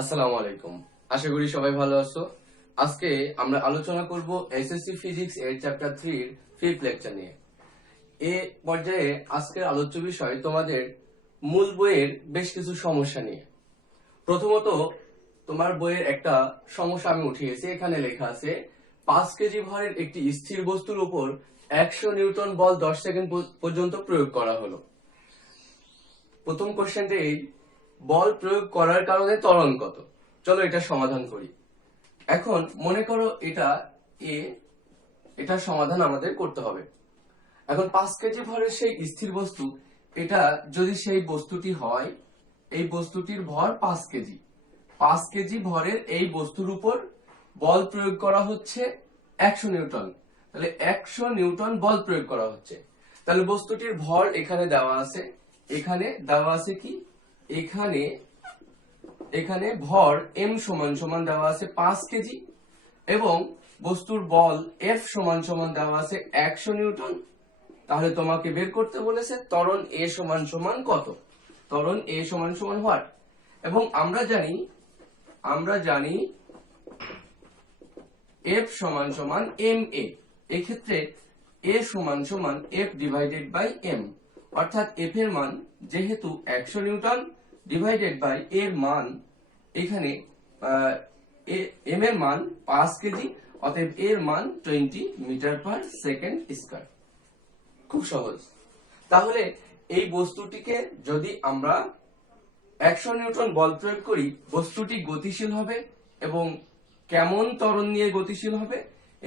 আসসালামু আলাইকুম। আশা করি সবাই ভালো আছো। আজকে আমরা আলোচনা করব এসএসসি ফিজিক্স এর চ্যাপ্টার 3 এর 5th লেকচার নিয়ে। এই পর্যায়ে আজকের আলোচ্য বিষয় তোমাদের মূল বইয়ের বেশ কিছু সমস্যা নিয়ে। প্রথমত তোমার বইয়ের একটা সমস্যা আমি উঠিয়েছি। এখানে লেখা আছে 5 কেজি ভরের একটি স্থির বস্তুর উপর 100 নিউটন বল 10 সেকেন্ড পর্যন্ত প্রয়োগ করা হলো। প্রথম কোশ্চেনটা এই, বল প্রয়োগ করার কারণে ত্বরণ কত? চলো এটা সমাধান করি। এখন মনে করো এটা এ, এটার সমাধান আমাদের করতে হবে। এখন 5 কেজি ভরের সেই স্থির বস্তু, এটা যদি সেই বস্তুটি হয়, এই বস্তুটির ভর 5 কেজি। 5 কেজি ভরের এই বস্তুর উপর বল প্রয়োগ করা হচ্ছে 100 নিউটন। তাহলে 100 নিউটন বল প্রয়োগ করা হচ্ছে। তাহলে বস্তুটির ভর এখানে দেওয়া আছে, এখানে দেওয়া আছে কি, এখানে ভর m সমান সমান দেওয়া আছে 5 কেজি এবং বস্তুর বল F সমান সমান দেওয়া আছে 100 নিউটন। তাহলে তোমাকে বের করতে বলেছে ত্বরণ A সমান সমান কত? ত্বরণ A সমান সমান হোয়াট? এবং আমরা জানি F সমান সমান ma। এই ক্ষেত্রে A সমান সমান F ডিভাইডেড বাই m, অর্থাৎ F এর মান যেহেতু 100 নিউটন ডিভাইডেড বাই এর মান এখানে m এর মান 5 কেজি, অতএব এর মান 20 মিটার পার সেকেন্ড স্কয়ার। খুব সহজ। তাহলে এই বস্তুটিকে যদি আমরা 100 নিউটন বল প্রয়োগ করি, বস্তুটি গতিশীল হবে এবং কেমন ত্বরণ নিয়ে গতিশীল হবে?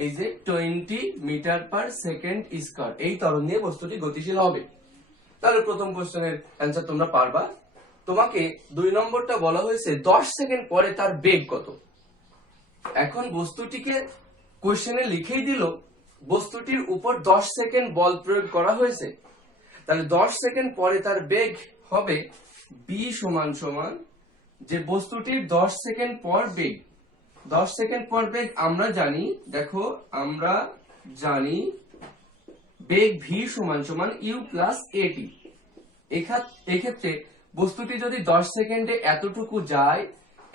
এই যে 20 মিটার পার সেকেন্ড স্কয়ার, এই ত্বরণ নিয়ে বস্তুটি গতিশীল হবে। তাহলে প্রথম কোশ্চেনের অ্যান্সার তোমরা পারবা। তোমাকে 2 নম্বরটা বলা হয়েছে 10 সেকেন্ড পরে তার বেগ কত। এখন বস্তুটিকে কোশ্চেনে লিখেই দিল বস্তুটির উপর 10 সেকেন্ড বল প্রয়োগ করা হয়েছে। তাহলে 10 সেকেন্ড পরে তার বেগ হবে b সমান সমান, যে বস্তুটির 10 সেকেন্ড পর বেগ, 10 সেকেন্ড পর বেগ আমরা জানি, দেখো আমরা জানি বেগ v সমান সমান u প্লাস at। এক্ষেত্রে বস্তুটি যদি 10 সেকেন্ডে এতটুকু যায়,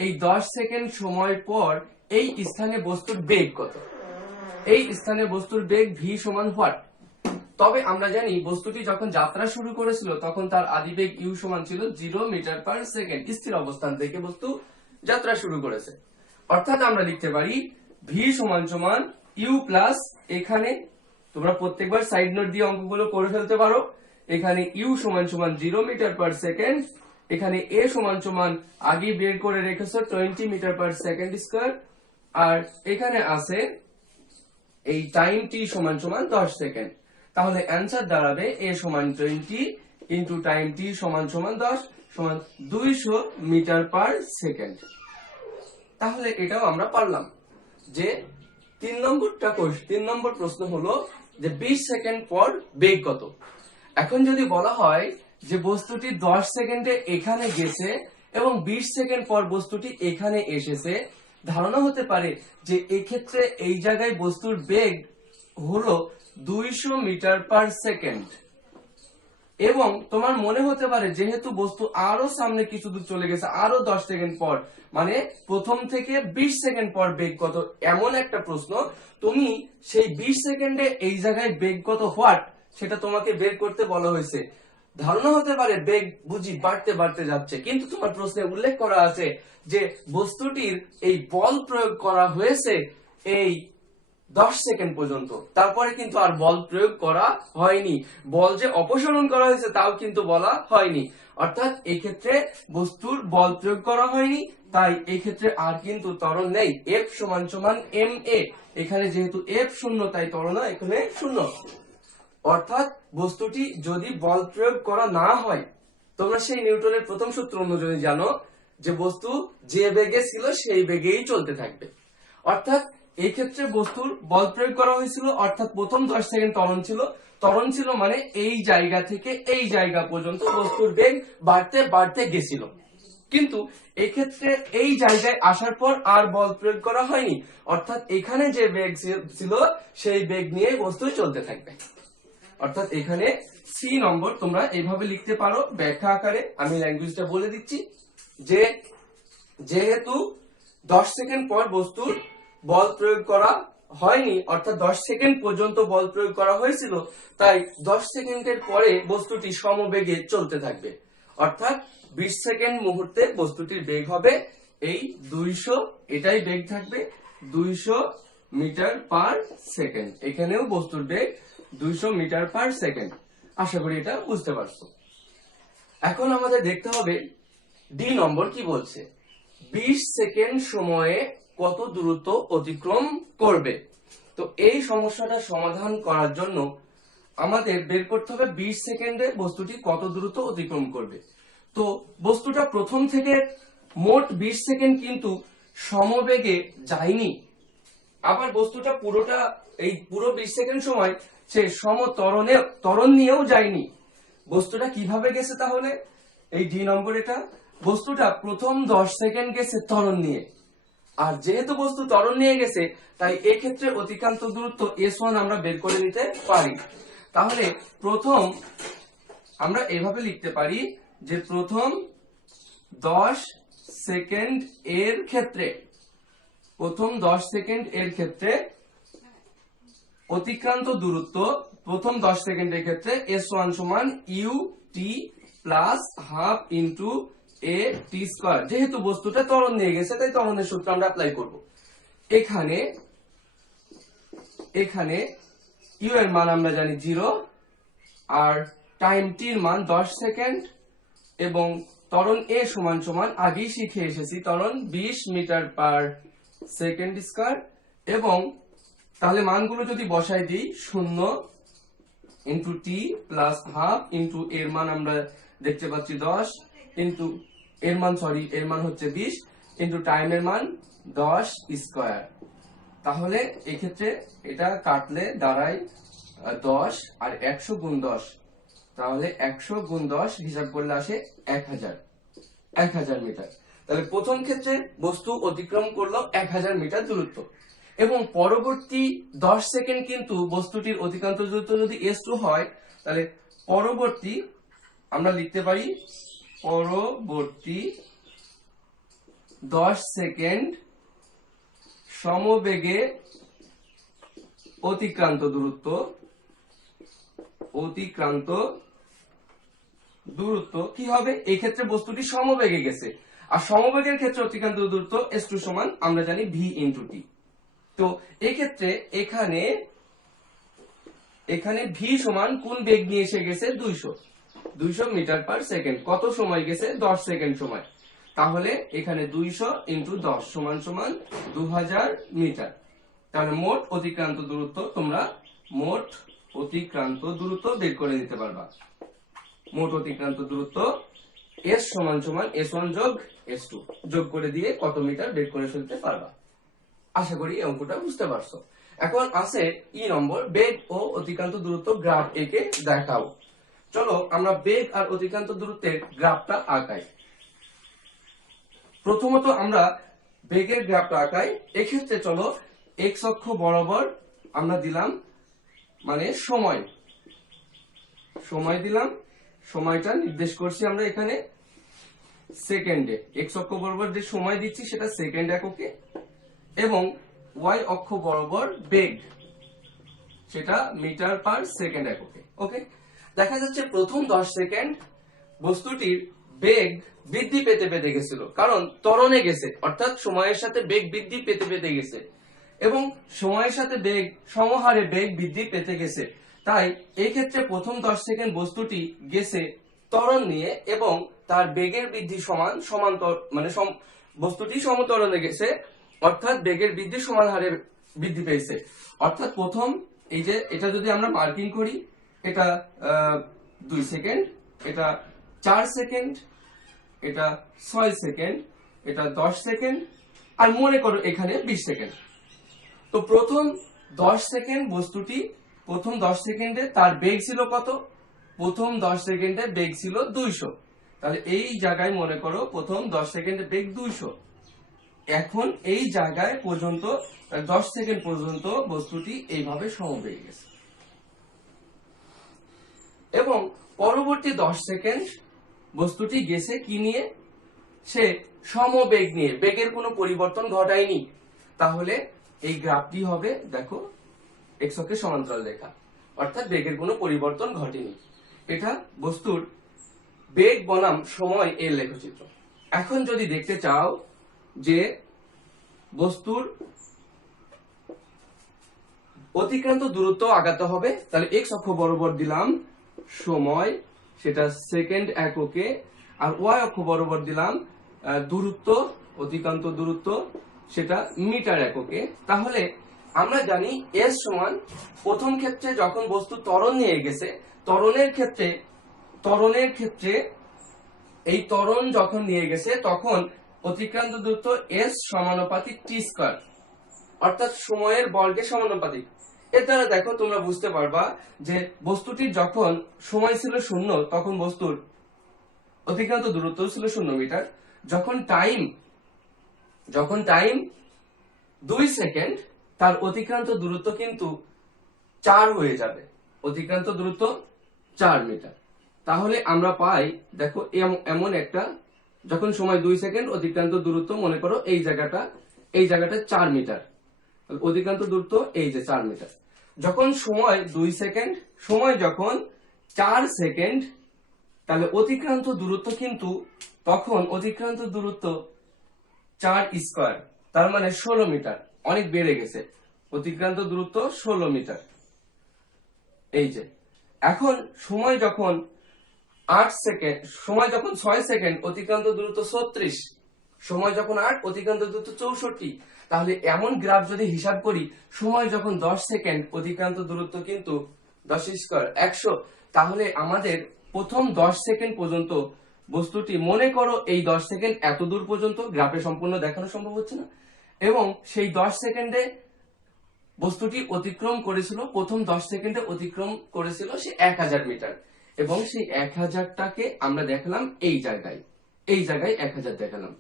এই 10 সেকেন্ড সময় পর এই স্থানে বস্তুর বেগ কত? এই স্থানে বস্তুর বেগ v সমান হোয়াট? তবে আমরা জানি বস্তুটি যখন যাত্রা শুরু করেছিল তখন তার আদিবেগ u সমান ছিল 0 মিটার পার সেকেন্ড। স্থির অবস্থান থেকে বস্তু যাত্রা শুরু করেছে, অর্থাৎ আমরা লিখতে পারি v সমান সমান u প্লাস, এখানে তোমরা প্রত্যেকবার সাইড নোট দিয়ে অঙ্কগুলো করে ফেলতে পারো। এখানে u সমান সমান 0 মিটার পার সেকেন্ড, এখানে a সমান সমান আগে বের করে রেখেছো 20 মিটার পার সেকেন্ড স্কয়ার, আর এখানে আছে এই টাইম t সমান সমান 10 সেকেন্ড। তাহলে অ্যান্সার দাঁড়াবে a সমান 20 ইন্টু টাইম t সমান সমান 10 সমান 200 মিটার পার সেকেন্ড। তাহলে এটাও আমরা পারলাম যে 3 নম্বর প্রশ্ন হলো যে 20 সেকেন্ড পর বেগ কত। এখন যদি বলা হয় যে বস্তুটি 10 সেকেন্ডে এখানে গেছে এবং 20 সেকেন্ড পর বস্তুটি এখানে এসেছে, ধারণা হতে পারে যে এই ক্ষেত্রে এই জায়গায় বস্তুর বেগ হলো 200 মিটার পার সেকেন্ড। এবং তোমার মনে হতে পারে যেহেতু বস্তু আরো সামনে কিছু দূর চলে গেছে, আরো 10 সেকেন্ড পর, মানে প্রথম থেকে 20 সেকেন্ড পর বেগ কত, এমন একটা প্রশ্ন। তুমি সেই 20 সেকেন্ডে এই জায়গায় বেগ কত হোয়াট, সেটা তোমাকে বের করতে বলা হয়েছে। ধারণা হতে পারে বেগ বুঝি বাড়তে বাড়তে যাচ্ছে, কিন্তু তোমার প্রশ্নে উল্লেখ করা আছে যে বস্তুটির এই বল প্রয়োগ করা হয়েছে এই 10 সেকেন্ড পর্যন্ত, তারপরে কিন্তু আর বল প্রয়োগ করা হয়নি। বল যে অপসারণ করা হয়েছে তাও কিন্তু বলা হয়নি, অর্থাৎ এই ক্ষেত্রে বস্তুর বল প্রয়োগ করা হয়নি, তাই এই ক্ষেত্রে আর কিন্তু ত্বরণ নেই। F সমান সমান ma, এখানে যেহেতু F শূন্য তাই ত্বরণ এখানে শূন্য। অর্থাৎ বস্তুটি যদি বল প্রয়োগ করা না হয়, তোমরা সেই নিউটনের প্রথম সূত্র অনুযায়ী জানো যে বস্তু যে বেগে ছিল সেই বেগেই চলতে থাকবে। অর্থাৎ এই ক্ষেত্রে বস্তুর বল প্রয়োগ করা হয়েছিল, অর্থাৎ প্রথম 10 সেকেন্ড ত্বরণ ছিল মানে এই জায়গা থেকে এই জায়গা পর্যন্ত বস্তুর বেগ বাড়তে বাড়তে গেছিল। কিন্তু এই ক্ষেত্রে এই জায়গায় আসার পর আর বল প্রয়োগ করা হয়নি, অর্থাৎ এখানে যে বেগ ছিল সেই বেগ নিয়ে বস্তু চলতে থাকবে। অর্থাৎ এখানে সি নম্বর তোমরা এইভাবে লিখতে পারো ব্যাখ্যা আকারে। আমি ল্যাঙ্গুয়েজটা বলে দিচ্ছি যে যেহেতু 10 সেকেন্ড পর বস্তুর বল প্রয়োগ করা হয়নি, অর্থাৎ 10 সেকেন্ড পর্যন্ত বল প্রয়োগ করা হয়েছিল, তাই 10 সেকেন্ডের পরে বস্তুটি সমবেগে চলতে থাকবে। অর্থাৎ 20 সেকেন্ড মুহূর্তে বস্তুটির বেগ হবে এই 200, এটাই বেগ থাকবে 200 মিটার পার সেকেন্ড। এখানেও বস্তুর বেগ 200 মিটার পার সেকেন্ড। আশা করি এটা বুঝতে পারছো। এখন আমাদের দেখতে হবে ডি নম্বর কি বলছে। 20 সেকেন্ড সময়ে কত দূরত্ব অতিক্রম করবে। তো এই সমস্যাটা সমাধান করার জন্য আমাদের বের করতে হবে 20 সেকেন্ডে বস্তুটি কত দূরত্ব অতিক্রম করবে। তো বস্তুটা প্রথম থেকে মোট 20 সেকেন্ড কিন্তু সমবেগে যায়নি, আবার বস্তুটা এই পুরো 20 সেকেন্ড সময় সে ত্বরণ নিয়েও যায়নি। বস্তুটা কিভাবে গেছে তাহলে? এই ডি নম্বর এটা, বস্তুটা প্রথম 10 সেকেন্ড গেছে ত্বরণ নিয়ে, আর যেহেতু বস্তু ত্বরণ নিয়ে গেছে তাই এক্ষেত্রে অতিক্রান্ত দূরত্ব S1 আমরা বের করে নিতে পারি। তাহলে প্রথম আমরা এভাবে লিখতে পারি যে প্রথম 10 সেকেন্ড এর ক্ষেত্রে অতিক্রান্ত দূরত্ব প্রথম 10 সেকেন্ডের ক্ষেত্রে S1 সমান ut plus half into a t square. যেহেতু বস্তুটা ত্বরণ নিয়ে গেছে তাই ত্বরণের সূত্র আমরা অ্যাপ্লাই করব। এখানে u এর মান আমরা জানি 0, আর টাইম t এর মান 10 সেকেন্ড, এবং ত্বরণ a সমান সমান আগেই শিখে এসেছি ত্বরণ 20 মিটার পার সেকেন্ড স্কয়ার। এবং তাহলে মানগুলো যদি বসাই দিই 0 into T plus half into এর মান আমরা দেখতে পাচ্ছি 10 ইন্টু এর মান হচ্ছে 20 ইন্টু টাইমের মান 10 স্কয়ার। তাহলে এক্ষেত্রে এটা কাটলে দাঁড়ায় 10 আর 100 গুণ 10, তাহলে 100 গুণ 10 হিসাব করলে আসে 1000 মিটার। তাহলে প্রথম ক্ষেত্রে বস্তু অতিক্রম করলো 1000 মিটার দূরত্ব, এবং পরবর্তী 10 সেকেন্ড কিন্তু বস্তুটির অতিক্রান্ত দূরত্ব যদি S2 হয়, তাহলে পরবর্তী আমরা লিখতে পারি পরবর্তী 10 সেকেন্ড সমবেগে অতিক্রান্ত দূরত্ব কি হবে? এই ক্ষেত্রে বস্তুটি সমবেগে গেছে, আর সমবেগের ক্ষেত্রে অতিক্রান্ত দূরত্ব S2 সমান আমরা জানি v ইন্টু টি। তো এক্ষেত্রে এখানে v সমান কোন বেগ নিয়ে এসে গেছে? 200 মিটার পার সেকেন্ড। কত সময় গেছে? 10 সেকেন্ড সময়। তাহলে এখানে 200 ইন্টু 10 সমান সমান 2000 মিটার। তাহলে মোট অতিক্রান্ত দূরত্ব বের করে দিতে পারবা। মোট অতিক্রান্ত দূরত্ব S সমান সমান S1 যোগ S2 যোগ করে দিয়ে কত মিটার বের করে ফেলতে পারবা। আশা করি এই অঙ্কটা বুঝতে পারছো। এখন আছে ই নম্বর, বেগ ও অতিক্রান্ত দূরত্ব গ্রাফ এঁকে দেখাও। চলো আমরা বেগ আর অতিক্রান্ত দূরত্বের গ্রাফটা আঁকাই। প্রথমত আমরা বেগের গ্রাফটা আঁকাই। এক্ষেত্রে চলো x অক্ষ বরাবর আমরা দিলাম মানে সময় দিলাম, সময়টা নির্দেশ করছি আমরা এখানে সেকেন্ডে। x অক্ষ বরাবর যে সময় দিচ্ছি সেটা সেকেন্ড এককে, এবং y অক্ষ বরাবর বেগ সেটা মিটার পার সেকেন্ড এককে। ওকে, দেখা যাচ্ছে প্রথম 10 সেকেন্ড বস্তুটির বেগ বৃদ্ধি পেতে পেতে গেছিল, কারণ ত্বরণে গেছে, অর্থাৎ সময়ের সাথে বেগ বৃদ্ধি পেতে পেতে গেছে, এবং সময়ের সাথে বেগ সমহারে বেগ বৃদ্ধি পেতে গেছে। তাই এই ক্ষেত্রে প্রথম 10 সেকেন্ড বস্তুটি গেছে ত্বরণ নিয়ে, এবং তার বেগের বৃদ্ধি বস্তুটি সমত্বরণে গেছে, অর্থাৎ বেগের বৃদ্ধি সমান হারে বৃদ্ধি পেয়েছে। অর্থাৎ প্রথম এই যে এটা যদি আমরা মার্কিং করি, এটা 2 সেকেন্ড, এটা 4 সেকেন্ড, এটা 6 সেকেন্ড, এটা 10 সেকেন্ড, আর মনে করো এখানে 20 সেকেন্ড। তো প্রথম 10 সেকেন্ড বস্তুটি প্রথম 10 সেকেন্ডে তার বেগ ছিল কত? প্রথম 10 সেকেন্ডে বেগ ছিল 200। তাহলে এই জায়গায় মনে করো প্রথম 10 সেকেন্ডে বেগ 200। এখন এই জায়গায় পর্যন্ত 10 সেকেন্ড পর্যন্ত বস্তুটি এইভাবে সমবেগে গেছে, এবং পরবর্তী 10 সেকেন্ড বস্তুটি গেছে কি নিয়ে? সে সমবেগ নিয়ে, বেগের কোনো পরিবর্তন ঘটায়নি, তাহলে এই গ্রাফটি হবে দেখো এক্স অক্ষের সমান্তরাল রেখা, অর্থাৎ বেগের কোনো পরিবর্তন ঘটেনি। এটা বস্তুর বেগ বনাম সময় এর লেখচিত্র। এখন যদি দেখতে চাও যে বস্তুর অতিক্রান্ত দূরত্ব আগাতে হবে, তাহলে এক্স অক্ষ বরাবর দিলাম সময়, সেটা সেকেন্ড এককে, আর ওয়াই অক্ষ বরাবর দিলাম দূরত্ব, অতিক্রান্ত দূরত্ব, সেটা মিটার এককে। তাহলে আমরা জানি এস সমান, প্রথম ক্ষেত্রে যখন বস্তু ত্বরণ নিয়ে গেছে, ত্বরণের ক্ষেত্রে এই ত্বরণ যখন নিয়ে গেছে তখন অতিক্রান্ত দূরত্ব এস সমানুপাতিক টি স্কয়ার, অর্থাৎ সময়ের বর্গের সমানুপাতিক। এর দ্বারা দেখো তোমরা বুঝতে পারবা যে বস্তুটির যখন সময় ছিল 0 তখন বস্তুর অতিক্রান্ত দূরত্ব ছিল 0 মিটার। যখন টাইম 2 সেকেন্ড, তার অতিক্রান্ত দূরত্ব কিন্তু 4 হয়ে যাবে, অতিক্রান্ত দূরত্ব 4 মিটার। তাহলে আমরা পাই দেখো এমন একটা, যখন সময় 2 সেকেন্ড, অতিক্রান্ত দূরত্ব মনে করো এই জায়গাটা 4 মিটার, অতিক্রান্ত দূরত্ব এই যে 4 মিটার। যখন সময় 2 সেকেন্ড, সময় যখন 4 সেকেন্ড, তাহলে অতিক্রান্ত দূরত্ব কিন্তু তখন অতিক্রান্ত দূরত্ব 4 স্কয়ার, তার মানে 16 মিটার, অনেক বেড়ে গেছে, অতিক্রান্ত দূরত্ব 16 মিটার। এই যে এখন সময় যখন 8 সেকেন্ড, সময় যখন 6 সেকেন্ড, অতিক্রান্ত দূরত্ব 36, সময় যখন 8, অতিক্রান্ত দূরত্ব 64। তাহলে এমন গ্রাফ যদি হিসাব করি, সময় যখন 10 সেকেন্ড, অতিক্রান্ত দূরত্ব কিন্তু 10 স্কয়ার 100। তাহলে আমাদের প্রথম 10 সেকেন্ড পর্যন্ত বস্তুটি, মনে করো এই 10 সেকেন্ড এত দূর পর্যন্ত গ্রাফে সম্পূর্ণ দেখানো সম্ভব হচ্ছে না, এবং সেই 10 সেকেন্ডে বস্তুটি অতিক্রম করেছিল, প্রথম 10 সেকেন্ডে অতিক্রম করেছিল সে 1000 মিটার, এবং সেই 1000টাকে আমরা দেখালাম এই জায়গায় 1000 দেখালাম,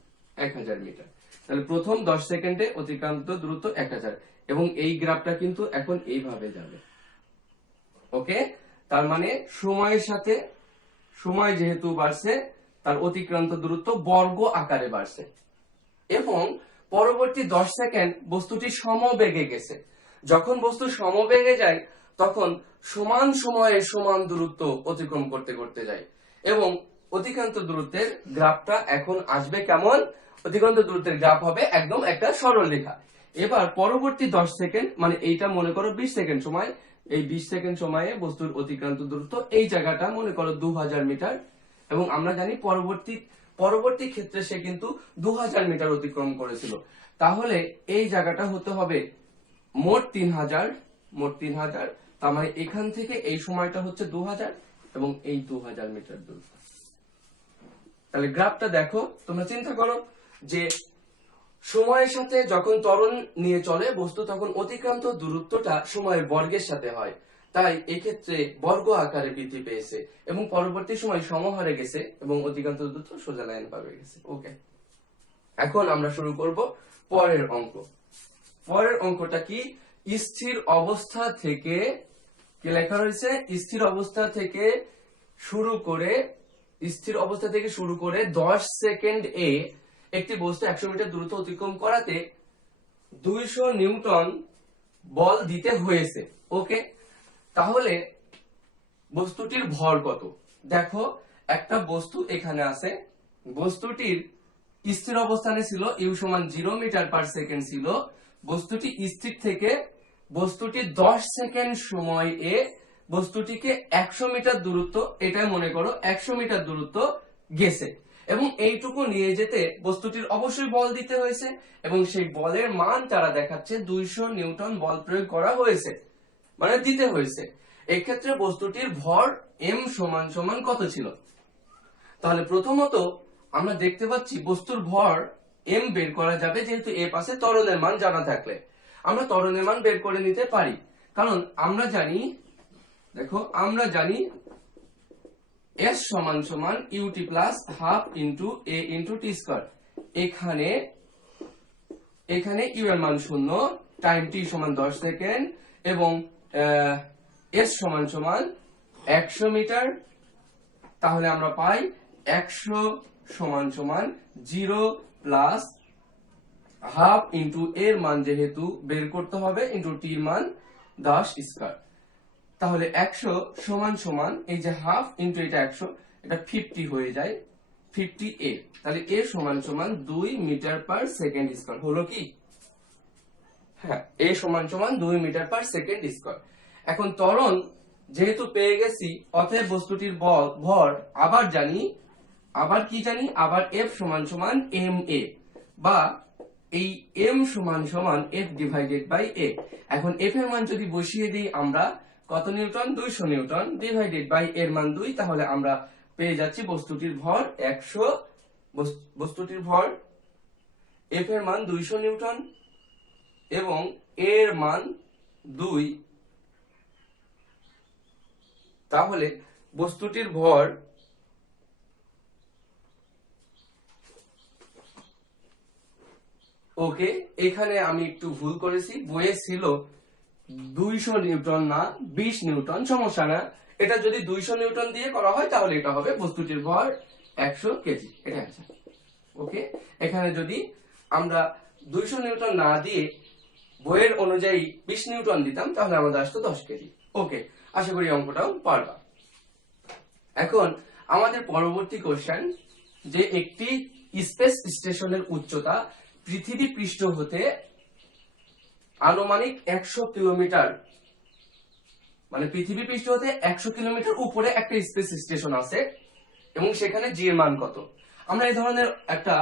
1000 মিটার। তাহলে প্রথম 10 সেকেন্ডে অতিক্রান্ত দূরত্ব 1000, এবং এই গ্রাফটা কিন্তু এখন এইভাবে যাবে। ওকে, তার মানে সময়ের সাথে, সময় যেহেতু বাড়ছে, তার অতিক্রান্ত দূরত্ব বর্গ আকারে বাড়ছে, এবং পরবর্তী 10 সেকেন্ড বস্তুটি সমবেগে গেছে। যখন বস্তু সমবেগে যায় তখন সমান সময়ে সমান দূরত্ব অতিক্রম করতে করতে যায়, এবং অতিক্রান্ত দূরত্বের গ্রাফটা এখন আসবে কেমন? অতিক্রান্ত দূরত্বের গ্রাফ হবে একদম একটা সরল রেখা। এবার পরবর্তী 10 সেকেন্ড, মানে এইটা মনে করো 20 সেকেন্ড সময়, এই 20 সেকেন্ড সময়ে বস্তুর অতিক্রান্ত দূরত্ব এই জায়গাটা মনে করো 2000 মিটার, এবং আমরা জানি পরবর্তী ক্ষেত্রে সে কিন্তু 2000 মিটার অতিক্রম করেছিল। তাহলে এই জায়গাটা হতে হবে মোট 3000, তার মানে এখান থেকে এই সময়টা হচ্ছে 2000, এবং এই 2000 মিটার দূরত্ব। তাহলে গ্রাফটা দেখো, তোমরা চিন্তা করো যে সময়ের সাথে যখন ত্বরণ নিয়ে চলে বস্তু, তখন অতিক্রান্ত দূরত্বটা সময়ের বর্গের সাথে হয়, তাই এক্ষেত্রে বর্গ আকারে বৃদ্ধি পেয়েছে, এবং পরবর্তী সময় সমহারে গেছে, এবং অতিক্রান্ত দূরত্ব সোজা লাইন পাবে গেছে। ওকে, এখন আমরা শুরু করব পরের অঙ্ক। পরের অঙ্কটা কি? স্থির অবস্থা থেকে, কি লেখা রয়েছে? স্থির অবস্থা থেকে শুরু করে 10 সেকেন্ড এ একটি বস্তু 100 মিটার দূরত্ব অতিক্রম করাতে 200 নিউটন বল দিতে হয়েছে। ওকে, তাহলে বস্তুটির ভর কত? দেখো, একটা বস্তু এখানে আছে, বস্তুটির স্থির অবস্থানে ছিল ইউ সমান 0 মিটার পার সেকেন্ড ছিল, বস্তুটি স্থির থেকে বস্তুটি 10 সেকেন্ড সময়ে বস্তুটিকে 100 মিটার দূরত্ব, এটাই মনে করো 100 মিটার দূরত্ব গেছে, এবং এইটুকু নিয়ে যেতে বস্তুটির অবশ্যই বল দিতে হয়েছে, এবং সেই বলের মান তারা দেখাচ্ছে 200 নিউটন বল প্রয়োগ করা হয়েছে, মানে দিতে হয়েছে। এক্ষেত্রে বস্তুটির ভর m সমান সমান কত ছিল? তাহলে প্রথমত আমরা দেখতে পাচ্ছি বস্তুর ভর m বের করা যাবে, যেহেতু এ পাশে ত্বরণের মান জানা থাকলে আমরা ত্বরণের মান বের করে নিতে পারি, কারণ আমরা জানি, দেখো আমরা জানি s সমান সমান ut plus half into a into T square. এখানে u এর মান 0, টাইম t সমান 10 সেকেন্ড, এবং s সমান সমান 100 মিটার। তাহলে আমরা পাই 100 সমান সমান 0 প্লাস হাফ ইন্টু এর মান যেহেতু বের করতে হবে ইন্টু টির মান 10 স্কয়ার। তাহলে 100 সমান সমান এই যে হাফ ইন্টু এটা 100, এটা 50 হয়ে যায়, 50 এ। তাহলে এ সমান সমান 2 মিটার পার সেকেন্ড স্কয়ার হলো কি? হ্যাঁ, এ সমান সমান 2 মিটার পার সেকেন্ড স্কয়ার। এখন ত্বরণ যেহেতু পেয়ে গেছি, অতএব বস্তুটির ভর আবার জানি, আবার এফ সমান সমান এম এ, বা এই এম সমান সমান এফ ডিভাইডেড বাই এ। এখন এফ এর মান যদি বসিয়ে দিই আমরা, কত নিউটন? 200 নিউটন ডিভাইডেড বাই এর মান 2, তাহলে আমরা পেয়ে যাচ্ছি বস্তুটির ভর 100, বস্তুটির ভর এফ এর মান 200 নিউটন এবং এর মান 2, তাহলে বস্তুটির ভর ওকে, এখানে আমি একটু ভুল করেছি, বইয়ে ছিল 200 নিউটন না 20 নিউটন, সমস্যা না। এটা যদি 200 নিউটন দিয়ে করা হয় তাহলে এটা হবে বস্তুটির ভর 100 কেজি, এটা আছে। ওকে, এখানে যদি আমরা 200 নিউটন না দিয়ে বইয়ের অনুযায়ী 20 নিউটন দিতাম তাহলে আমাদের আসতো 10 কেজি। ওকে, আশা করি অঙ্কটাও পারবা। এখন আমাদের পরবর্তী কোশ্চেন, যে একটি স্পেস স্টেশনের উচ্চতা পৃথিবী পৃষ্ঠ হতে আনুমানিক 100 কিলোমিটার, মানে পৃথিবী পৃষ্ঠ হতে 100 কিলোমিটার উপরে একটা স্পেস স্টেশন আছে এবং সেখানে জি এর মান কত? আমরা এই ধরনের একটা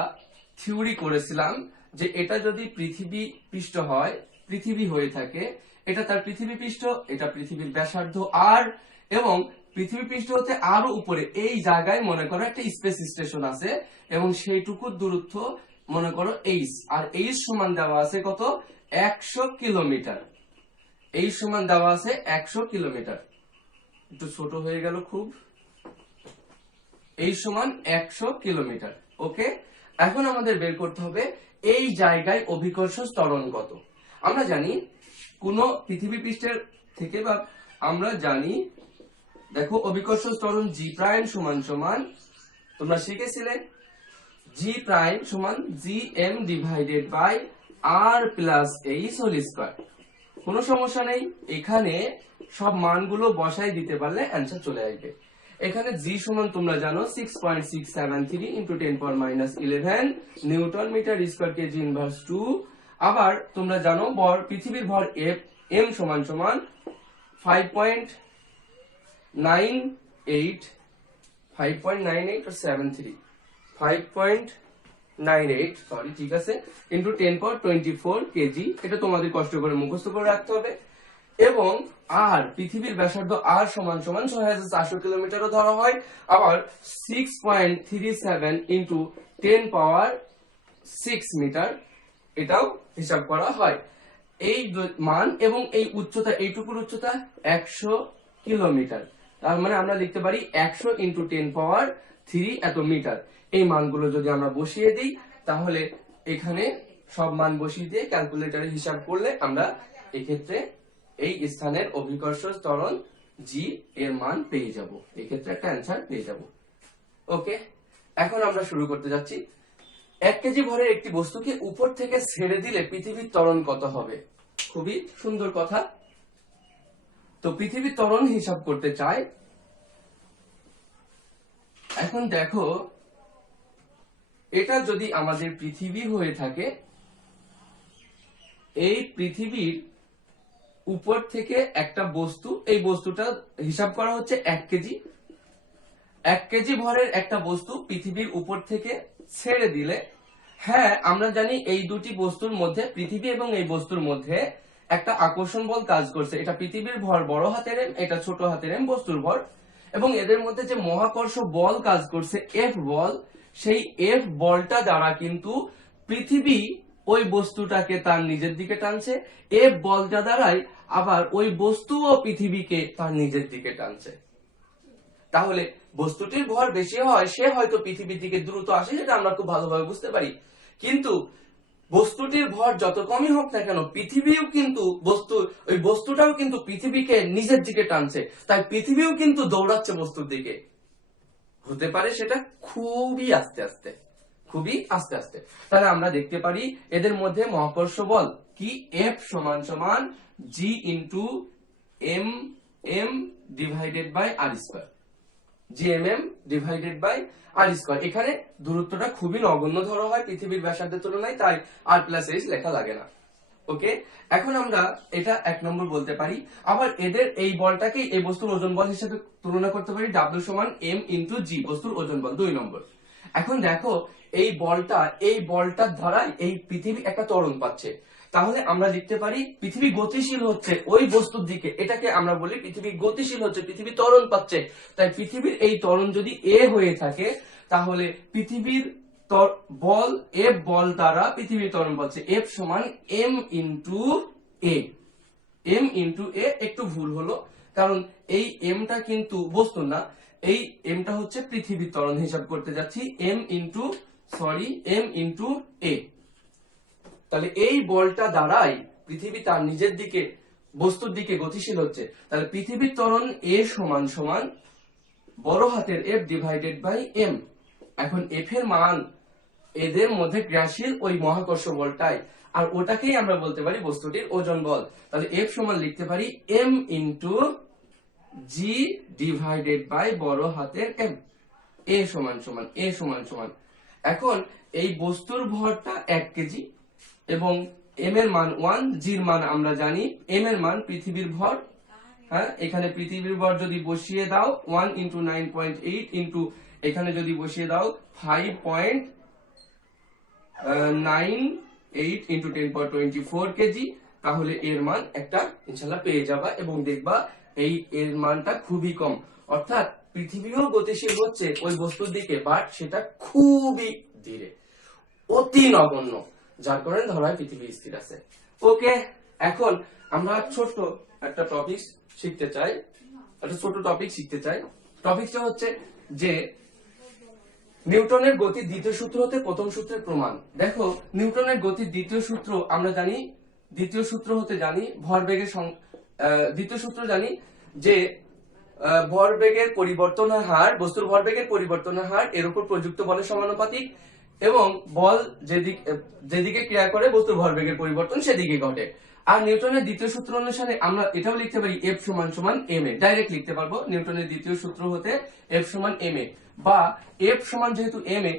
থিওরি করেছিলাম যে এটা যদি পৃথিবী পৃষ্ঠ হয়, পৃথিবী হয়ে থাকে, এটা তার পৃথিবী পৃষ্ঠ, এটা পৃথিবীর ব্যাসার্ধ আর, এবং পৃথিবী পৃষ্ঠ হতে আরো উপরে এই জায়গায় মনে করো একটা স্পেস স্টেশন আছে এবং সেইটুকু দূরত্ব মনে করো এইচ, আর এইচ সমান দেওয়া আছে কত? 100 কিলোমিটার। এইচ সমান দেওয়া আছে 100 কিলোমিটার, একটু ছোট হয়ে গেল খুব। এইচ সমান 100 কিলোমিটার। ওকে, এখন আমাদের বের করতে হবে এই জায়গায় অভিকর্ষ ত্বরণ কত। আমরা জানি কোন পৃথিবী পৃষ্ঠের থেকে, বা আমরা জানি, দেখো অভিকর্ষ ত্বরণ জি প্রাইম সমান সমান, তোমরা শিখেছিলে জি প্রাইম সমান G M divided by R plus H whole square. কোনো সমস্যা নেই, এখানে সব মানগুলো বসাই দিতে পারলে অ্যান্সার চলে আসবে। এখানে জি সমান তোমরা জানো 6.673 into 10 power minus 11 newton metre square kg inverse 2। আবার তোমরা জানো পৃথিবীর ভর এফ, এম সমান সমান 5.98 or 73, 5.98 সরি, ঠিক আছে, ইন্টু 10 পাওয়ার 24 কেজি। এটা তোমাদের কষ্ট করে মুখস্থ করে রাখতে হবে। এবং আর পৃথিবীর ব্যাসার্ধ আর সমান সমান 6400 কিলোমিটারও ধরা হয়। আবার 6.37 ইন্টু 10 পাওয়ার 6 মিটার, এটাও হিসাব করা হয়। এই মান এবং এই উচ্চতা, এইটুকুর উচ্চতা 100 কিলোমিটার, তার মানে আমরা লিখতে পারি 100 ইন্টু 10 পাওয়ার 3 এত মিটার। এই মানগুলো যদি আমরা বসিয়ে দিই তাহলে এখানে সব মান বসিয়ে দিয়ে ক্যালকুলেটরে হিসাব করলে আমরা এক্ষেত্রে এই স্থানের অভিকর্ষ ত্বরণ জি এর মান পেয়ে যাব, এক্ষেত্রে একটা অ্যান্সার পেয়ে যাব। ওকে, এখন আমরা শুরু করতে যাচ্ছি। 1 কেজি ভরের একটি বস্তুকে উপর থেকে ছেড়ে দিলে পৃথিবীর ত্বরণ কত হবে? খুবই সুন্দর কথা। তো পৃথিবীর ত্বরণ হিসাব করতে চাই। এখন দেখো, এটা যদি আমাদের পৃথিবী হয়ে থাকে, এই পৃথিবীর উপর থেকে একটা বস্তু, এই বস্তুটা হিসাব করা হচ্ছে 1 কেজি। 1 কেজি ভরের একটা বস্তু পৃথিবীর উপর থেকে ছেড়ে দিলে, হ্যাঁ আমরা জানি এই দুটি বস্তুর মধ্যে, পৃথিবী এবং এই বস্তুর মধ্যে একটা আকর্ষণ বল কাজ করছে। এটা পৃথিবীর ভর বড় হাতের এম, এটা ছোট হাতের এম বস্তুর ভর, এবং এদের মধ্যে যে মহাকর্ষ বল কাজ করছে এফ বল, সেই এফ বলটা দ্বারা কিন্তু পৃথিবী ওই বস্তুটাকে তার নিজের দিকে টানছে, এফ বলটা দ্বারাই আবার ওই বস্তু ও পৃথিবীকে তার নিজের দিকে টানছে। তাহলে বস্তুটির ভর বেশি হয়, সে হয়তো পৃথিবীর দিকে দ্রুত আসে, যেটা আমরা খুব ভালোভাবে বুঝতে পারি। কিন্তু বস্তুটির ভর যত কমই হোক না কেন, পৃথিবীও কিন্তু ওই বস্তুটাও কিন্তু পৃথিবীকে নিজের দিকে টানছে, তাই পৃথিবীও কিন্তু দৌড়াচ্ছে বস্তুর দিকে। হতে পারে সেটা খুবই আস্তে আস্তে, খুবই আস্তে আস্তে। তাহলে আমরা দেখতে পারি এদের মধ্যে মহাকর্ষ বল কি, F সমান সমান G into M M divided by R square, GMM divided by R square. এখানে দূরত্বটা খুবই নগণ্য ধরা হয় পৃথিবীর ব্যাসার্ধের তুলনায়, তাই আর প্লাস এইচ লেখা লাগে না। ওকে, এখন আমরা এটা 1 নম্বর বলতে পারি। আবার এদের এই বলটাকে এই বস্তুর ওজন বল হিসেবে তুলনা করতে পারি, W সমান M ইন্টু G, বস্তুর ওজন বল 2 নম্বর। এখন দেখো এই বলটার দ্বারাই এই পৃথিবী একটা ত্বরণ পাচ্ছে, তাহলে আমরা লিখতে পারি পৃথিবী গতিশীল হচ্ছে ওই বস্তুর দিকে, এটাকে আমরা বলি পৃথিবী গতিশীল হচ্ছে, পৃথিবী ত্বরণ পাচ্ছে। তাই পৃথিবীর এই ত্বরণ যদি A হয়ে থাকে, তাহলে পৃথিবীর বল F বল দ্বারা পৃথিবীর ত্বরণ পাচ্ছে, F সমান M into A। M into A একটু ভুল হলো, কারণ এই এমটা কিন্তু বস্তু না, এই এমটা হচ্ছে পৃথিবীর ত্বরণ হিসাব করতে যাচ্ছি, M ইন্টু A। তাহলে এই বলটা দ্বারাই পৃথিবী তার নিজের দিকে বস্তুর দিকে গতিশীল হচ্ছে। তাহলে পৃথিবীর ত্বরণ A সমান সমান বড় হাতের F ডিভাইডেড বাই M। এখন F এর মান এদের মধ্যে ক্রিয়াশীল ওই মহাকর্ষ বলটাই, আর ওটাকেই আমরা বলতে পারি বস্তুটির ওজন বল। তাহলে F সমান লিখতে পারি M into G divided by বড় হাতের M। A সমান সমান এখন এই বস্তুর ভরটা 1 কেজি এবং M এর মান 1, G এর মান আমরা জানি, M এর মান পৃথিবীর ভর। হ্যাঁ, এখানে পৃথিবীর ভর যদি বসিয়ে দাও 1 ইন্টু 9.8 ইন্টু এখানে যদি বসিয়ে দাও 5.98 ইন্টু 10.24 কেজি, তাহলে এর মান একটা ইনশাআল্লাহ পেয়ে যাবা এবং দেখবা এই এর মানটা খুবই কম। অর্থাৎ পৃথিবীও গতিশীল হচ্ছে ওই বস্তুর দিকে, বাট সেটা খুবই ধীরে, অতি নগণ্য, যার কারণে ধরা হয় পৃথিবী স্থির আছে। ওকে, এখন আমরা ছোট একটা টপিক শিখতে চাই, টপিকটা হচ্ছে যে নিউটনের গতির দ্বিতীয় সূত্র হতে প্রথম সূত্রের প্রমাণ। দেখো নিউটনের গতির দ্বিতীয় সূত্র আমরা জানি, দ্বিতীয় সূত্র হতে জানি ভরবেগের দ্বিতীয় সূত্র জানি যে ভরবেগের পরিবর্তনের হার, বস্তুর ভরবেগের পরিবর্তনের হার এর উপর প্রযুক্ত বলের সমানুপাতিক, এবং বল যেদিকে ক্রিয়া করে বস্তুর ভরবেগের পরিবর্তন সেদিকে ঘটে। আর নিউটনের দ্বিতীয় সূত্র অনুসারে আমরা এটাও লিখতে পারি F সমান সমান ma, ডাইরেক্ট লিখতে পারবো নিউটনের দ্বিতীয় সূত্র হতে F সমান ma, বা F সমান যেহেতু ma,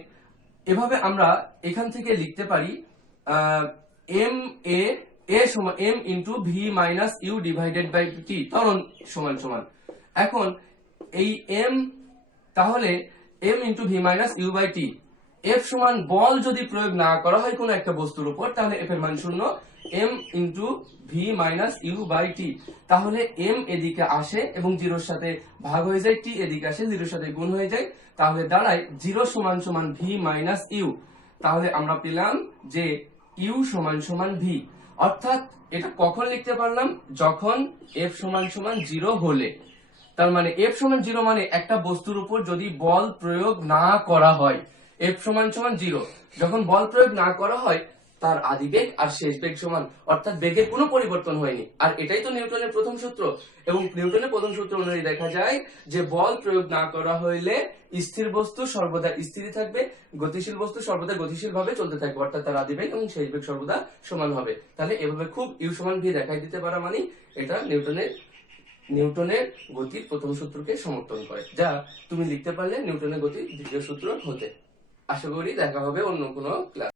এভাবে আমরা এখান থেকে লিখতে পারি a সমান m into v minus u divided by t, ত্বরণ সমান সমান। এখন এই m, তাহলে m into v minus u by t, F সমান বল যদি প্রয়োগ না করা হয় কোনো একটা বস্তুর উপর, তাহলে F এর মান 0, m into v minus u by t, তাহলে m এদিকে আসে এবং 0 এর সাথে ভাগ হয়ে যায়, t এদিকে আসে 0 এর সাথে গুণ হয়ে যায়, তাহলে দাঁড়ায় 0 সমান সমান v মাইনাস u। তাহলে আমরা পেলাম যে u সমান সমান v। অর্থাৎ এটা কখন লিখতে পারলাম, যখন F সমান সমান 0 হলে। তার মানে F সমান 0 মানে একটা বস্তুর উপর যদি বল প্রয়োগ না করা হয়, F সমান সমান 0, যখন বল প্রয়োগ না করা হয় তার আদি বেগ আর শেষ বেগ সমান, অর্থাৎ বেগের কোনো পরিবর্তন হয়নি। আর এটাই তো নিউটনের প্রথম সূত্র, এবং নিউটনের প্রথম সূত্র অনুযায়ী দেখা যায় যে বল প্রয়োগ না করা হইলে স্থির বস্তু সর্বদা স্থিরই থাকবে, গতিশীল বস্তু সর্বদা গতিশীল ভাবে চলতে থাকবে, অর্থাৎ তার আদি বেগ এবং শেষ বেগ সর্বদা সমান হবে। তাহলে এভাবে খুব ইউ সমান ভি দেখাই দিতে পারা মানে এটা নিউটনের গতির প্রথম সূত্রকে সমর্থন করে, যা তুমি লিখতে পারলে নিউটনের গতির দ্বিতীয় সূত্র হতে। আশা করি দেখা হবে অন্য কোনো ক্লাস।